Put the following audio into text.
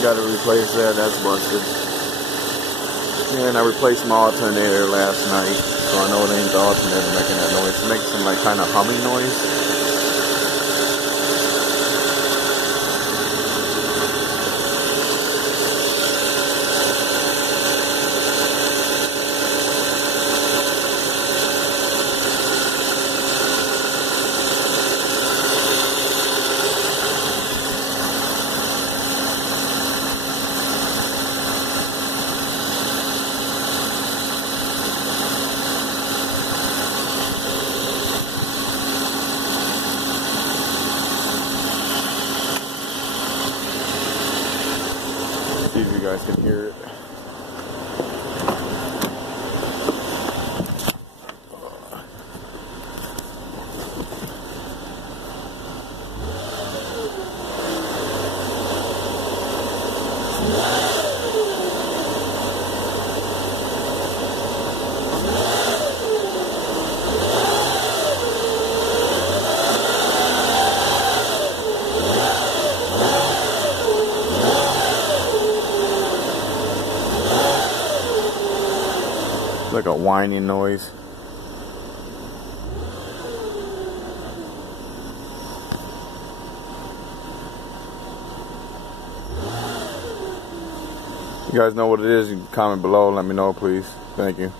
Gotta replace that, that's busted. And I replaced my alternator last night, so I know it ain't the alternator making that noise. It makes some like kind of humming noise. See if you guys can hear it. Like a whining noise. You guys know what it is? You can comment below, let me know please. Thank you.